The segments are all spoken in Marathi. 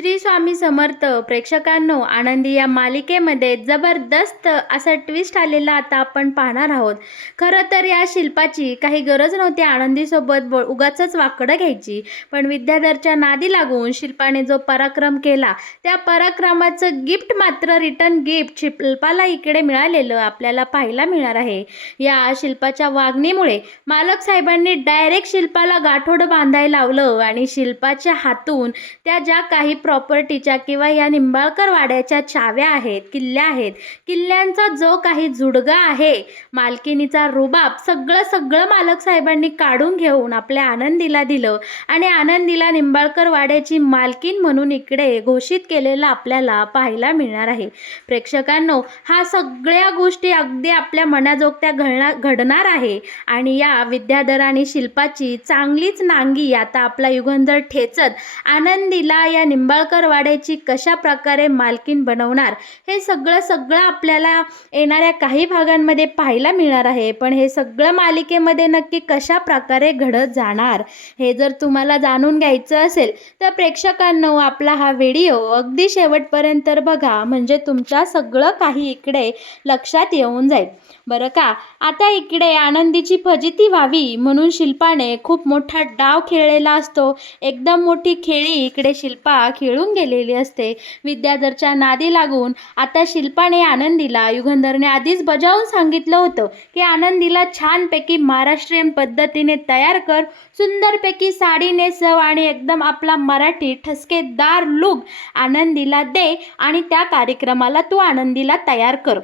श्री स्वामी समर्थ प्रेक्षकांनो, आनंदी या मालिकेमध्ये जबरदस्त असा ट्विस्ट आलेला आता आपण पाहणार आहोत. खरं तर या शिल्पाची काही गरज नव्हती आनंदीसोबत उगाचच वाकडं घ्यायची, पण विद्याधरच्या नादी लागून शिल्पाने जो पराक्रम केला, त्या पराक्रमाचं गिफ्ट मात्र रिटर्न गिफ्ट शिल्पाला इकडे मिळालेलं आपल्याला पाहायला मिळणार आहे. या शिल्पाच्या वागणीमुळे मालक साहेबांनी डायरेक्ट शिल्पाला गाठोडं बांधायला लावलं आणि शिल्पाच्या हातून त्या ज्या काही प्रॉपर्टीच्या किंवा या निंबाळकर वाड्याच्या चाव्या आहेत, किल्ल्या आहेत, किल्ल्यांचा जो काही जुडगा आहे, मालकिनीचा रुबाब सगळं मालक साहेबांनी काढून घेऊन आपल्या आनंदीला दिलं आणि आनंदीला निंबाळकर वाड्याची मालकीन म्हणून इकडे घोषित केलेलं आपल्याला पाहायला मिळणार आहे. प्रेक्षकांनो, हा सगळ्या गोष्टी अगदी आपल्या मनाजोगत्या घडणार आहे आणि या विद्याधर आणि शिल्पाची चांगलीच नांगी आता आपला युगंधर ठेचत आनंदीला या निंबाळकर वाड्याची कशा प्रकारे मालकीन बनवणार, हे सगळं आपल्याला येणाऱ्या काही भागांमध्ये पाहायला मिळणार आहे. पण हे सगळं मालिकेमध्ये नक्की कशा प्रकारे घडत जाणार, हे जर तुम्हाला जाणून घ्यायचं असेल तर प्रेक्षकांनो, आपला हा व्हिडिओ अगदी शेवटपर्यंत बघा, म्हणजे तुमच्या सगळं काही इकडे लक्षात येऊन जाईल बरं का. आता इकडे आनंदीची फजिती व्हावी म्हणून शिल्पाने खूप मोठा डाव खेळलेला असतो. एकदम मोठी खेळी इकडे शिल्पा खेळून गेलेली असते. विद्याधरच्या नादी लागून आता शिल्पाने आनंदीला, युगंधरने आधीच बजावून सांगितलं होतं की आनंदीला छानपैकी महाराष्ट्रीयन पद्धतीने तयार कर, सुंदरपैकी साडी नेसव आणि एकदम आपला मराठी ठसकेदार लुक आनंदीला दे आणि त्या कार्यक्रमाला तू आनंदीला तयार कर,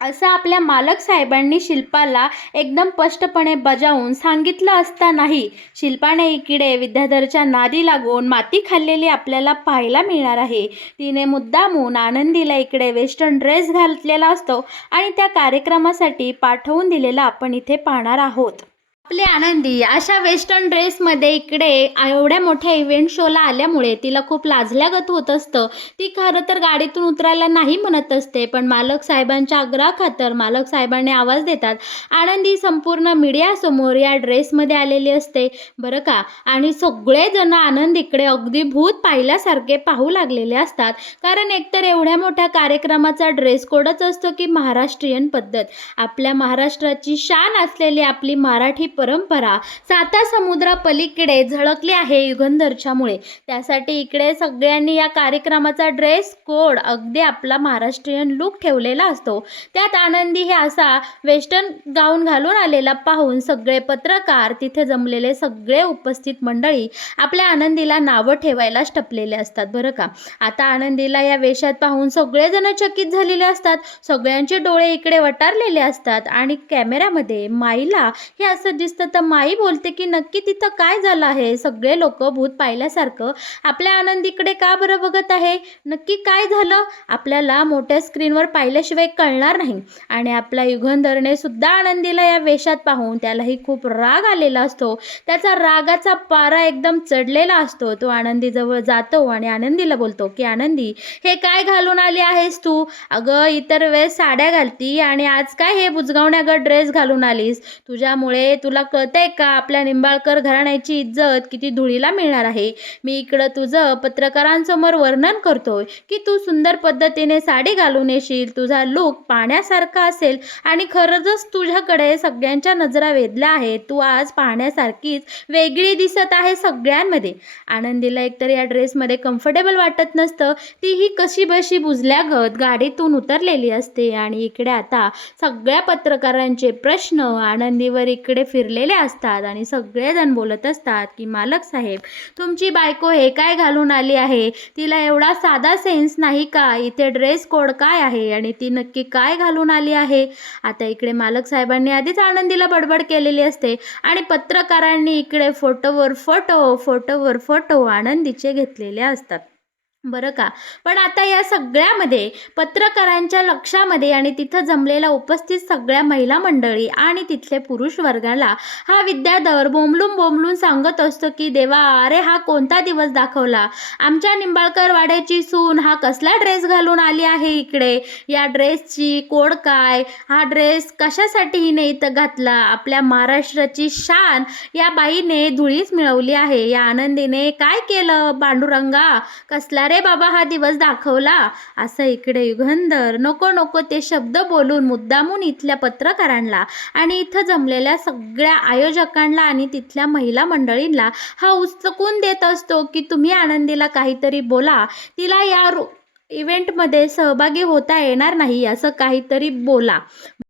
असं आपल्या मालक साहेबांनी शिल्पाला एकदम स्पष्टपणे बजावून सांगितलं असतानाही शिल्पाने इकडे विद्याधरच्या नादी लागून माती खाल्लेली आपल्याला पाहायला मिळणार आहे. तिने मुद्दामून आनंदीला इकडे वेस्टर्न ड्रेस घातलेला असतो आणि त्या कार्यक्रमासाठी पाठवून दिलेला आपण इथे पाहणार आहोत. आपली आनंदी अशा वेस्टर्न ड्रेसमध्ये इकडे एवढ्या मोठ्या इव्हेंट शोला आल्यामुळे तिला खूप लाजल्यागत होत असतं. ती खरं तर गाडीतून उतरायला नाही म्हणत असते, पण मालक साहेबांच्या आग्रहाखातर मालक साहेबांनी आवाज देतात. आनंदी संपूर्ण मीडियासमोर या ड्रेसमध्ये आलेली असते बरं का. आणि सगळेजण आनंद इकडे अगदी भूत पाहिल्यासारखे पाहू लागलेले असतात, कारण एकतर एवढ्या मोठ्या कार्यक्रमाचा ड्रेस कोडच असतो की महाराष्ट्रीयन पद्धत. आपल्या महाराष्ट्राची शान असलेली आपली मराठी परंपरा साता समुद्रापलीकडे झळकली आहे युगंधरच्यामुळे. त्यासाठी इकडे सगळ्यांनी या कार्यक्रमाचा ड्रेस कोड अगदी आपला महाराष्ट्रीयन लुक ठेवलेला असतो. त्यात आनंदी हे असा वेस्टर्न गाऊन घालून आलेला पाहून सगळे पत्रकार, तिथे जमलेले सगळे उपस्थित मंडळी आपल्या आनंदीला नावं ठेवायला टपलेले असतात बरं का. आता आनंदीला या वेशात पाहून सगळेजण चकित झालेले असतात. सगळ्यांचे डोळे इकडे वटारलेले असतात आणि कॅमेऱ्यामध्ये माईला हे असं दिसतं तर माई बोलते की नक्की तिथं काय झालं आहे. सगळे लोक भूत पाहिल्यासारखं आपल्या आनंदीकडे का बरं बघत आहे, नक्की काय झालं आपल्याला मोठ्या स्क्रीनवर पाहिल्याशिवाय कळणार नाही. आणि आपला युगंधरने सुद्धा आनंदीला या वेशात पाहून त्यालाही खूप राग आलेला असतो. त्याचा रागाचा पारा एकदम चढलेला असतो. तो आनंदीजवळ जातो आणि आनंदीला बोलतो की आनंदी, हे काय घालून आली आहेस तू? अगं, इतर वेळेस साड्या घालती आणि आज काय हे बुजगावण्यागत ड्रेस घालून आलीस? तुझ्यामुळे तुला कळतंय का आपल्या निंबाळकर घराण्याची इज्जत किती धुळीला मिळणार आहे? मी इकडं तुझं पत्रकारांसमोर वर्णन करतोय की तू सुंदर पद्धतीने साडी घालून येशील, तुझा लुक पाहण्यासारखा असेल आणि खरंच तुझ्याकडे सगळ्यांच्या नजरा वेधल्या आहेत. तू आज पाहण्यासारखीच वेगळी दिसत आहे सगळ्यांमध्ये. आनंदीला एकतर या ड्रेसमध्ये कम्फर्टेबल वाटत नसतं. तीही कशी बशी बुजल्यागत गाडीतून उतरलेली असते आणि इकडे आता सगळ्या पत्रकारांचे प्रश्न आनंदीवर इकडे फिरलेले असतात आणि सगळेजण बोलत असतात की मालक साहेब, तुमची बायको हे काय घालून आली आहे? तिला एवढा साधा सेन्स नाही का? इथे ड्रेस कोड काय आहे आणि ती नक्की काय घालून आली आहे? आता इकडे मालक साहेबांनी आधीच आनंदीला बडबड केलेली असते आणि पत्रकारांनी इकडे फोटोवर फोटो आनंदीचे घेतलेले असतात बरं का. पण आता या सगळ्यामध्ये पत्रकारांच्या लक्षामध्ये आणि तिथं जमलेला उपस्थित सगळ्या महिला मंडळी आणि तिथले पुरुष वर्गाला हा विद्याधर बोंबलून सांगत असतो की देवा, अरे हा कोणता दिवस दाखवला? आमच्या निंबाळकर वाड्याची सून हा कसला ड्रेस घालून आली आहे इकडे? या ड्रेसची कोड काय? हा ड्रेस कशासाठी हिने इथं घातला? आपल्या महाराष्ट्राची शान या बाईने धुळीस मिळवली आहे. या आनंदीने काय केलं? पांडुरंगा, कसला रे बाबा हा दिवस दाखवला. असं इकडे युगंधर नको नको ते शब्द बोलून मुद्दामून इथल्या पत्रकारांना आणि इथं जमलेल्या सगळ्या आयोजकांना आणि तिथल्या महिला मंडळींना हा उचकून देत असतो की तुम्ही आनंदीला काहीतरी बोला, तिला या इव्हेंटमध्ये सहभागी होता येणार नाही असं काहीतरी बोला.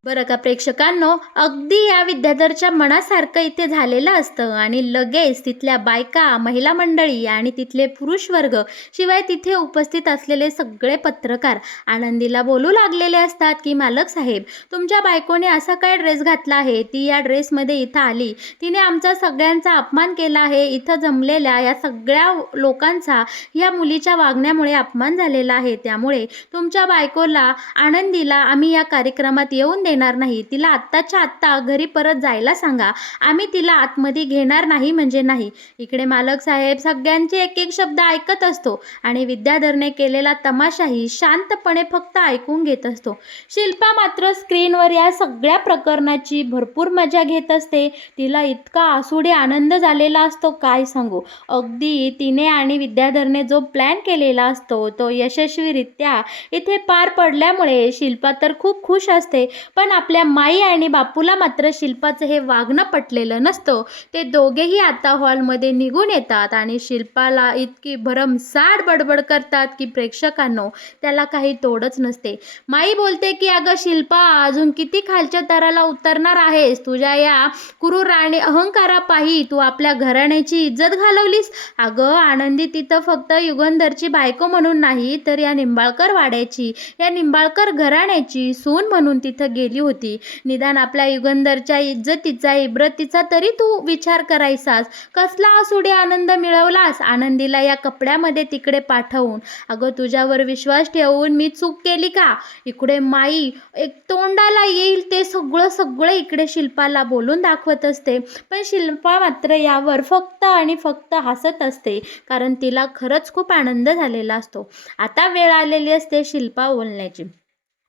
बरं का प्रेक्षकांनो, अगदी या विद्याधरच्या मनासारखं इथे झालेलं असतं आणि लगेच तिथल्या बायका, महिला मंडळी आणि तिथले पुरुष वर्ग शिवाय तिथे उपस्थित असलेले सगळे पत्रकार आनंदीला बोलू लागलेले असतात की मालक साहेब, तुमच्या बायकोने असा काय ड्रेस घातला आहे, ती या ड्रेसमध्ये इथं आली, तिने आमचा सगळ्यांचा अपमान केला आहे, इथं जमलेल्या या सगळ्या लोकांचा ह्या मुलीच्या वागण्यामुळे अपमान झालेला आहे, त्यामुळे तुमच्या बायकोला आनंदीला आम्ही या कार्यक्रमात येऊन देणार नाही, तिला आत्ताच्या आत्ता घरी परत जायला सांगा, आम्ही तिला आतमध्ये घेणार नाही म्हणजे नाही. इकडे मालक साहेब सगळ्यांचे एक एक शब्द ऐकत असतो आणि विद्याधरने केलेला तमाशाही शांतपणे फक्त ऐकून घेत असतो. शिल्पा मात्र स्क्रीनवर या सगळ्या प्रकरणाची भरपूर मजा घेत असते. तिला इतका आसुडे आनंद झालेला असतो काय सांगू. अगदी तिने आणि विद्याधरने जो प्लॅन केलेला असतो तो यशस्वीरित्या इथे पार पडल्यामुळे शिल्पा तर खूप खुश असते, पण आपल्या माई आणि बापूला मात्र शिल्पाचं हे वागणं पटलेलं नसतं. ते दोघेही आता हॉलमध्ये निघून येतात आणि शिल्पाला इतकी भरमसाठ बडबड करतात की प्रेक्षकांनो त्याला काही तोडच नसते. माई बोलते की अगं शिल्पा, अजून किती खालच्या तराला उतरणार आहेस, तुझ्या या क्रूर आणि अहंकारापायी तू आपल्या घराण्याची इज्जत घालवलीस. अगं आनंदी तिथं फक्त युगंधरची बायको म्हणून नाही तर या निंबाळकर वाड्याची, या निंबाळकर घराण्याची सून म्हणून तिथं गेली होती. निदान आपल्या युगंधरच्या इज्जतीचा, इब्रतीचा तरी तू विचार करायचास. कसला आसुडे आनंद मिळवलास आनंदीला या कपड्यामध्ये तिकडे पाठवून. अगं तुझ्यावर विश्वास ठेवून मी चूक केली का. इकडे माई एक तोंडाला येईल ते सगळं इकडे शिल्पाला बोलून दाखवत असते, पण शिल्पा मात्र यावर फक्त आणि फक्त हसत असते, कारण तिला खरंच खूप आनंद झालेला असतो. आता वेळ आलेली असते शिल्पा बोलण्याची.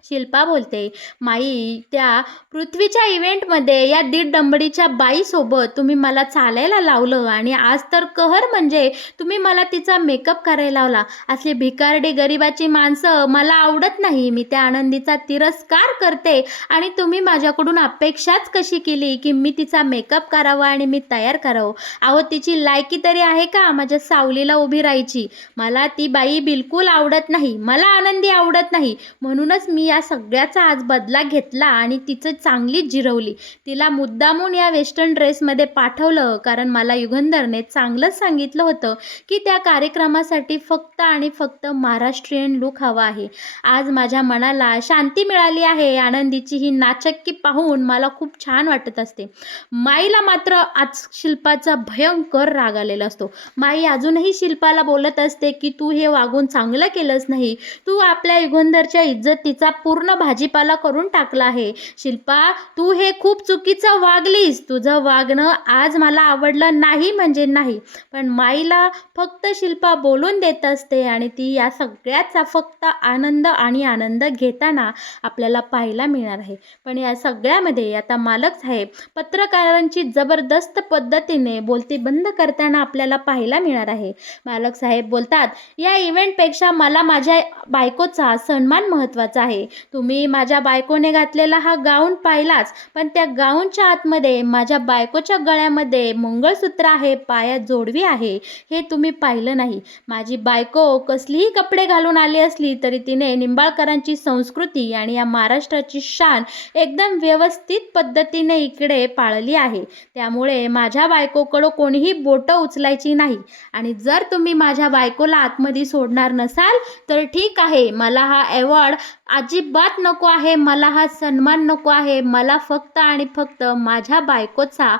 शिल्पा बोलते, माई त्या पृथ्वीच्या इव्हेंटमध्ये या दीड डंबडीच्या बाईसोबत तुम्ही मला चालायला लावलं आणि आज तर कहर म्हणजे तुम्ही मला तिचा मेकअप करायला लावला. असली भिकारडी गरिबाची माणसं मला आवडत नाही. मी त्या आनंदीचा तिरस्कार करते आणि तुम्ही माझ्याकडून अपेक्षाच कशी केली की मी तिचा मेकअप करावा आणि मी तयार करावं. अहो तिची लायकी तरी आहे का माझ्या सावलीला उभी राहायची. मला ती बाई बिलकुल आवडत नाही, मला आनंदी आवडत नाही, म्हणूनच मी या सगळ्याचा आज बदला घेतला आणि तिचं चांगलीच जिरवली. तिला मुद्दामून या वेस्टर्न ड्रेसमध्ये पाठवलं, कारण मला युगंधरने चांगलंच सांगितलं होतं की त्या कार्यक्रमासाठी फक्त आणि फक्त महाराष्ट्रीयन लूक हवा आहे. आज माझ्या मनाला शांती मिळाली आहे. आनंदीची ही नाचक्की पाहून मला खूप छान वाटत असते. माईला मात्र आज शिल्पाचा भयंकर राग आलेला असतो. माई अजूनही शिल्पाला बोलत असते की तू हे वागून चांगलं केलंच नाही, तू आपल्या युगंधरच्या इज्जतीचा पूर्ण भाजीपाला करून टाकला आहे. शिल्पा तू हे खूप चुकीचं वागलीस, तुझं वागणं आज मला आवडलं नाही म्हणजे नाही. पण माईला फक्त शिल्पा बोलून देत असते आणि ती या सगळ्याचा फक्त आनंद आणि आनंद घेताना आपल्याला पाहायला मिळणार आहे. पण या सगळ्यामध्ये आता मालक साहेब पत्रकारांची जबरदस्त पद्धतीने बोलती बंद करताना आपल्याला पाहायला मिळणार आहे. मालक साहेब बोलतात, या इव्हेंटपेक्षा मला माझ्या बायकोचा सन्मान महत्त्वाचा आहे. तुम्ही माझ्या बायकोने घातलेला हा गाऊन पाहिलाच, पण त्या गाऊनच्या आतमध्ये माझ्या बायकोच्या गळ्यामध्ये मंगळसूत्र आहे, पायात जोडवी आहे, हे तुम्ही पाहिलं नाही. माझी बायको कसलीही कपडे घालून आली असली तरी तिने निंबाळकरांची संस्कृती आणि या महाराष्ट्राची शान एकदम व्यवस्थित पद्धतीने इकडे पाळली आहे. त्यामुळे माझ्या बायकोकडं कोणीही बोटं उचलायची नाही आणि जर तुम्ही माझ्या बायकोला आतमध्ये सोडणार नसाल तर ठीक आहे, मला हा अवॉर्ड अजिबात नको आहे, मला हा सन्मान नको आहे. मला फक्त आणि फक्त माझ्या बायकोचा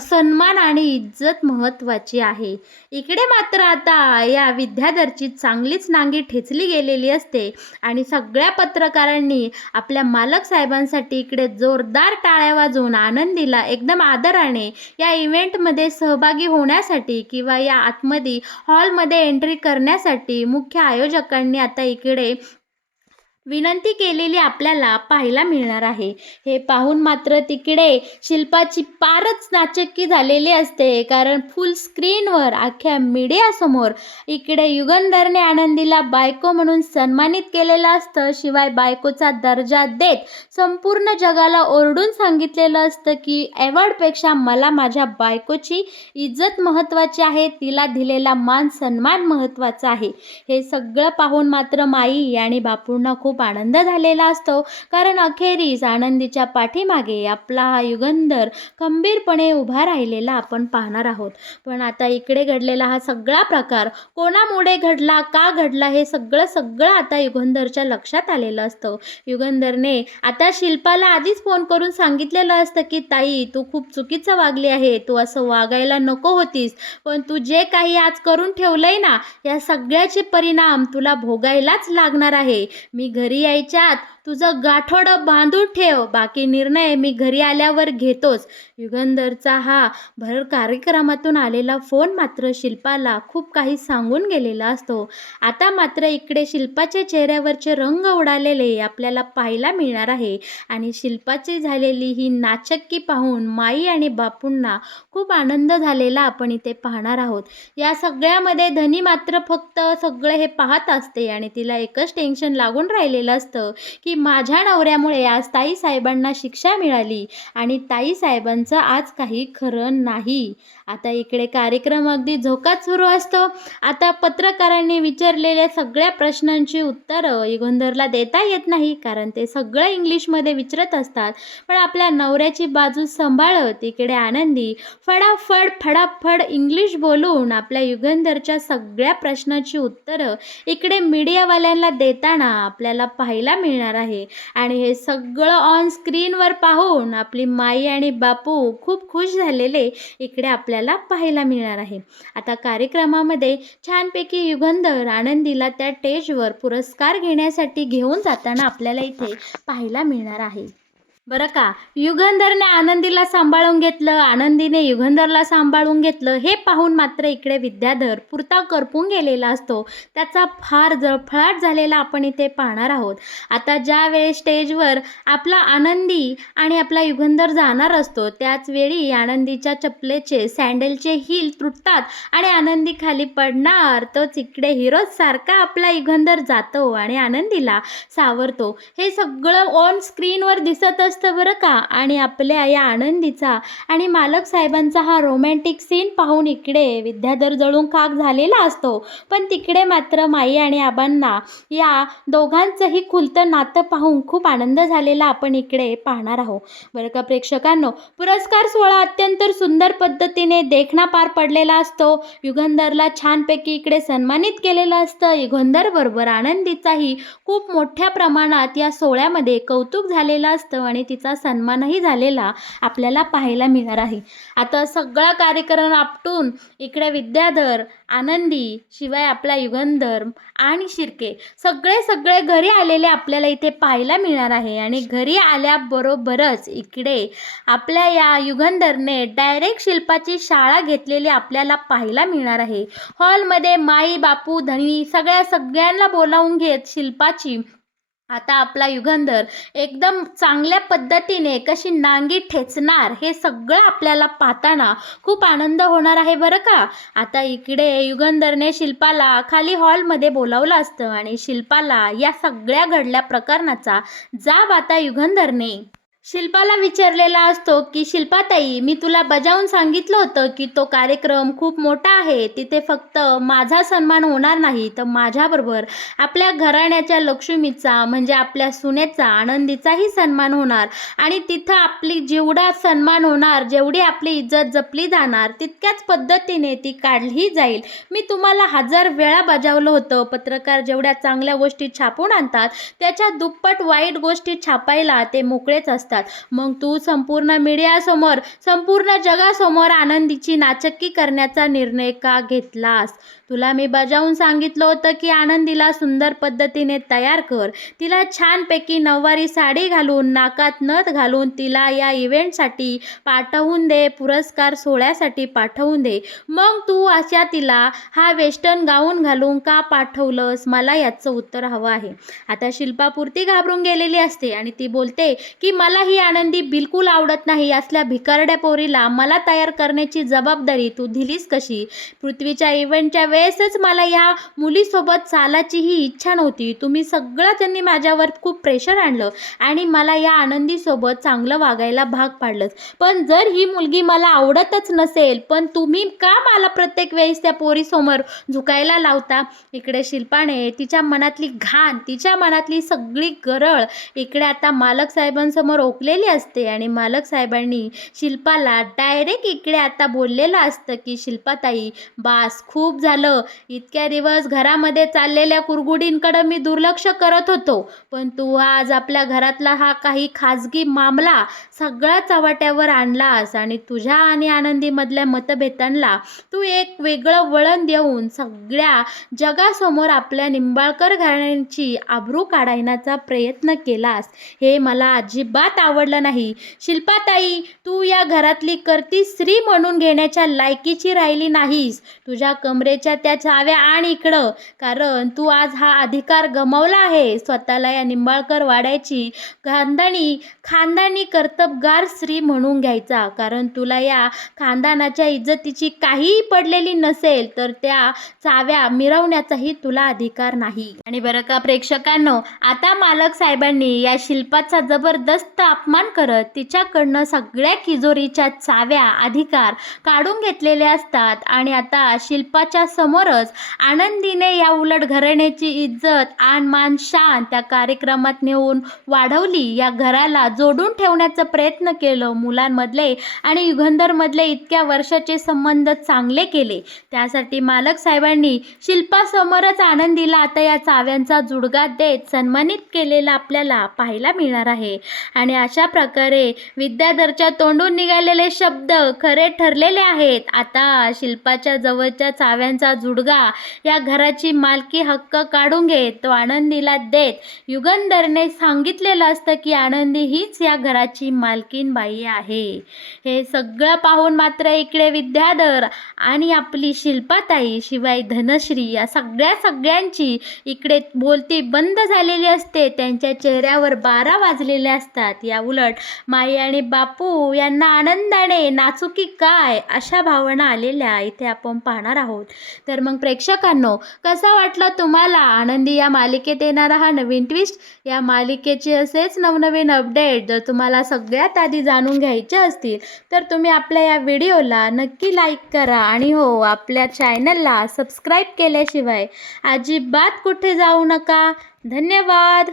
सन्मान आणि इज्जत महत्त्वाची आहे. इकडे मात्र आता या विद्याधरची चांगलीच नांगी ठेचली गेलेली असते आणि सगळ्या पत्रकारांनी आपल्या मालक साहेबांसाठी इकडे जोरदार टाळ्या वाजवून आनंदीला एकदम आदराने या इव्हेंटमध्ये सहभागी होण्यासाठी किंवा या आतमध्ये हॉलमध्ये एंट्री करण्यासाठी मुख्य आयोजकांनी आता इकडे विनंती केलेली आपल्याला पाहायला मिळणार आहे. हे पाहून मात्र तिकडे शिल्पाची फारच नाचक्की झालेली असते, कारण फुल स्क्रीनवर अख्ख्या मीडियासमोर इकडे युगंधरने आनंदीला बायको म्हणून सन्मानित केलेलं असतं. शिवाय बायकोचा दर्जा देत संपूर्ण जगाला ओरडून सांगितलेलं असतं की अवॉर्डपेक्षा मला माझ्या बायकोची इज्जत महत्त्वाची आहे, तिला दिलेला मान सन्मान महत्त्वाचा आहे. हे सगळं पाहून मात्र माई आणि बापूंना खूप आनंद झालेला असतो, कारण अखेरीस आनंदीच्या पाठीमागे आपला हा युगंधर खंबीरपणे उभा राहिलेला आपण पाहणार आहोत. पण आता इकडे घडलेला हा सगळा प्रकार कोणामुळे घडला, का घडला, हे सगळं आता युगंधरच्या लक्षात आलेलं असतं. युगंधरने आता शिल्पाला आधीच फोन करून सांगितलेलं असतं की ताई, तू खूप चुकीचं वागली आहे, तू असं वागायला नको होतीस, पण तू जे काही आज करून ठेवलंय ना, या सगळ्याचे परिणाम तुला भोगायलाच लागणार आहे. मी घरी यायच्या आत तुझं गाठोडं बांधून ठेव, बाकी निर्णय मी घरी आल्यावर घेतोच. युगंधरचा हा भर कार्यक्रमातून आलेला फोन मात्र शिल्पाला खूप काही सांगून गेलेला असतो. आता मात्र इकडे शिल्पाच्या चेहऱ्यावरचे रंग उडालेले आपल्याला पाहायला मिळणार आहे आणि शिल्पाची झालेली ही नाचक्की पाहून माई आणि बापूंना खूप आनंद झालेला आपण इथे पाहणार आहोत. या सगळ्यामध्ये धनी मात्र फक्त सगळं हे पाहत असते आणि तिला एकच टेन्शन लागून राहिलेलं असतं की माझ्या नवऱ्यामुळे आज ताईसाहेबांना शिक्षा मिळाली आणि ताईसाहेबांचं आज काही खरं नाही. आता इकडे कार्यक्रम अगदी झोकात सुरू असतो. आता पत्रकारांनी विचारलेल्या सगळ्या प्रश्नांची उत्तरं युगंधरला देता येत नाही, कारण ते सगळं इंग्लिशमध्ये विचारत असतात. पण आपल्या नवऱ्याची बाजू सांभाळत इकडे आनंदी फडाफड इंग्लिश बोलून आपल्या युगंधरच्या सगळ्या प्रश्नांची उत्तरं इकडे मीडियावाल्यांना देताना आपल्याला पाहायला मिळणार आहे. आणि हे सगळं ऑन स्क्रीनवर पाहून आपली माई आणि बापू खूप खुश झालेले इकडे आपल्याला पाहायला मिळणार आहे. आता कार्यक्रमामध्ये छानपैकी युगंधर आनंदीला त्या स्टेजवर पुरस्कार घेण्यासाठी घेऊन जाताना आपल्याला इथे पाहायला मिळणार आहे. बरं का, युगंधरने आनंदीला सांभाळून घेतलं, आनंदीने युगंधरला सांभाळून घेतलं, हे पाहून मात्र इकडे विद्याधर पुरता करपून गेलेला असतो. त्याचा फार जळफळाट झालेला आपण इथे पाहणार आहोत. आता ज्या वेळेस स्टेजवर आपला आनंदी आणि आपला युगंधर जाणार असतो, त्याच वेळी आनंदीच्या चपलेचे सँडलचे हील तुटतात आणि आनंदी खाली पडणार. तोच इकडे हिरोज सारखा आपला युगंधर जातो आणि आनंदीला सावरतो. हे सगळं ऑन स्क्रीनवर दिसत असतं बरं का. आणि आपल्या या आनंदीचा आणि मालक साहेबांचा हा रोमॅन्टिक सीन पाहून इकडे विद्याधर जळून खाक झालेला असतो. पण तिकडे मात्र माई आणि आबांना या दोघांचंही खुलतं नातं पाहून खूप आनंद झालेला आपण इकडे पाहणार आहोत. बरं का प्रेक्षकांनो, पुरस्कार सोहळा अत्यंत सुंदर पद्धतीने देखणा पार पडलेला असतो. युगंधरला छानपैकी इकडे सन्मानित केलेलं असतं. युगंधर बरोबर आनंदीचाही खूप मोठ्या प्रमाणात या सोहळ्यामध्ये कौतुक झालेलं असतं आणि तिचा सन्मानही झालेला आपल्याला पाहायला मिळणार आहे. आता सगळा कार्यक्रम आपटून इकडे विद्याधर, आनंदी, शिवाय आपला युगंधर आणि शिर्के सगळे घरी आलेले आपल्याला इथे पाहायला मिळणार आहे. आणि घरी आल्याबरोबरच इकडे आपल्या या युगंधरने डायरेक्ट शिल्पाची शाळा घेतलेली आपल्याला पाहायला मिळणार आहे. हॉलमध्ये माई, बापू, धनी सगळ्यांना बोलावून घेत शिल्पाची आता आपला युगंधर एकदम चांगल्या पद्धतीने कशी नांगी ठेचणार हे सगळं आपल्याला पाहताना खूप आनंद होणार आहे बरं का. आता इकडे युगंधरने शिल्पाला खाली हॉलमध्ये बोलावलं असतं आणि शिल्पाला या सगळ्या घडल्या प्रकरणाचा जाब आता युगंधरने शिल्पाला विचारलेला असतो की शिल्पाताई, मी तुला बजावून सांगितलं होतं की तो कार्यक्रम खूप मोठा आहे, तिथे फक्त माझा सन्मान होणार नाही तर माझ्याबरोबर आपल्या घराण्याच्या लक्ष्मीचा म्हणजे आपल्या सुनेचा, आनंदीचाही सन्मान होणार आणि तिथं आपली जेवढा सन्मान होणार, जेवढी आपली इज्जत जपली जाणार तितक्याच पद्धतीने ती काढली जाईल. मी तुम्हाला 1000 वेळा बजावलं होतं. पत्रकार जेवढ्या चांगल्या गोष्टी छापून आणतात त्याच्या दुप्पट वाईट गोष्टी छापायला ते मोकळेच असतात. मग तू संपूर्ण मीडियासमोर, संपूर्ण जगासमोर आनंदीची नाचक्की करण्याचा निर्णय का घेतलास? तुला मी बजावून सांगितलं होतं की आनंदीला सुंदर पद्धतीने तयार कर, तिला छानपैकी नऊवारी साडी घालून, नाकात नथ घालून तिला या इव्हेंटसाठी पाठवून दे, पुरस्कार सोहळ्यासाठी पाठवून दे. मग तू अशा तिला हा वेस्टर्न गाऊन घालून का पाठवलंस? मला याचं उत्तर हवं आहे. आता शिल्पा पुरती घाबरून गेलेली असते आणि ती बोलते की मला ही आनंदी बिलकुल आवडत नाही. असल्या भिकारड्या पोरीला मला तयार करण्याची जबाबदारी तू दिलीस कशी? पृथ्वीच्या इव्हेंटच्या वेळेसच मला या मुलीसोबत चालायचीही इच्छा नव्हती. तुम्ही सगळ्यांनी माझ्यावर खूप प्रेशर आणलं आणि मला या आनंदीसोबत चांगलं वागायला भाग पाडलंच. पण जर ही मुलगी मला आवडतच नसेल, पण तुम्ही का मला प्रत्येक वेळेस त्या पोरीसमोर झुकायला लावता? इकडे शिल्पाने तिच्या मनातली घाण, तिच्या मनातली सगळी गरळ इकडे आता मालक साहेबांसमोर ओकलेली असते आणि मालक साहेबांनी शिल्पाला डायरेक्ट इकडे आता बोललेलं असतं की शिल्पाताई, बास, खूप झालं. इतक्या दिवस घरामध्ये चाललेल्या कुरगुडींकडे मी दुर्लक्ष करत होतो, पण तू आज आपल्या घरातला हा काही खाजगी मामला सगळा चव्हाट्यावर आणलास आणि तुझ्या आणि आनंदीमधल्या मतभेदांना तू एक वेगळं वळण देऊन सगळ्या जगासमोर आपल्या निंबाळकर घराण्याची आबरू काढण्याचा प्रयत्न केलास. हे मला अजिबात आवडलं नाही. शिल्पाताई, तू या घरातली करती स्त्री म्हणून घेण्याच्या लायकीची राहिली नाहीस. तुझ्या कमरेच्या त्या चाव्या आण इकडं, कारण तू आज हा अधिकार गमावला आहे स्वतःला या निंबाळकर वाड्याची खानदानी कर्तबगार स्त्री म्हणून घ्यायचा. कारण तुला या खानदानाच्या इज्जतीची काहीही पडलेली नसेल तर त्या चाव्या मिरवण्याचाही तुला अधिकार नाही. आणि बरं का प्रेक्षकांनो, आता मालक साहेबांनी या शिल्पाचा जबरदस्त अपमान करत तिच्याकडनं सगळ्या तिजोरीच्या चाव्या, अधिकार काढून घेतलेले असतात आणि आता शिल्पाच्या समोरच आनंदीने या उलट घराण्याची इज्जत, आन मान शान त्या कार्यक्रमात नेऊन वाढवली. या घराला जोडून ठेवण्याचा प्रयत्न केलं. मुलांमधले आणि युगंधरमधले इतक्या वर्षाचे संबंध चांगले केले. त्यासाठी मालक साहेबांनी शिल्पासमोरच आनंदीला आता या चाव्यांचा जुडगा देत सन्मानित केलेला आपल्याला पाहायला मिळणार आहे. आणि अशा प्रकारे विद्याधरच्या तोंडून निघालेले शब्द खरे ठरलेले आहेत. आता शिल्पाच्या जवळच्या चाव्यांचा जुडगा, या घराची मालकी हक्क काढून घेत तो आनंदीला देत युगंधरने सांगितलेलं असतं की आनंदी हीच या घराची मालकीन बाई आहे. हे सगळं पाहून मात्र इकडे विद्याधर आणि आपली शिल्पाताई शिवाय धनश्री या सगळ्यांची इकडे बोलती बंद झालेली असते. त्यांच्या चेहऱ्यावर 12 वाजलेले असतात. या उलट माई आणि बापू यांना आनंदाने नाचू की काय अशा भावना आलेल्या इथे आपण पाहणार आहोत. तर मग प्रेक्षकांनो, कसा वाटला तुम्हाला आनंदी या मालिकेत येणारा हा नवीन ट्विस्ट? या मालिकेचे असेच नवनवीन अपडेट जर तुम्हाला सगळ्यात आधी जाणून घ्यायचे असतील तर तुम्ही आपल्या या व्हिडिओला नक्की लाईक करा आणि हो, आपल्या चॅनलला सबस्क्राईब केल्याशिवाय अजिबात कुठे जाऊ नका. धन्यवाद.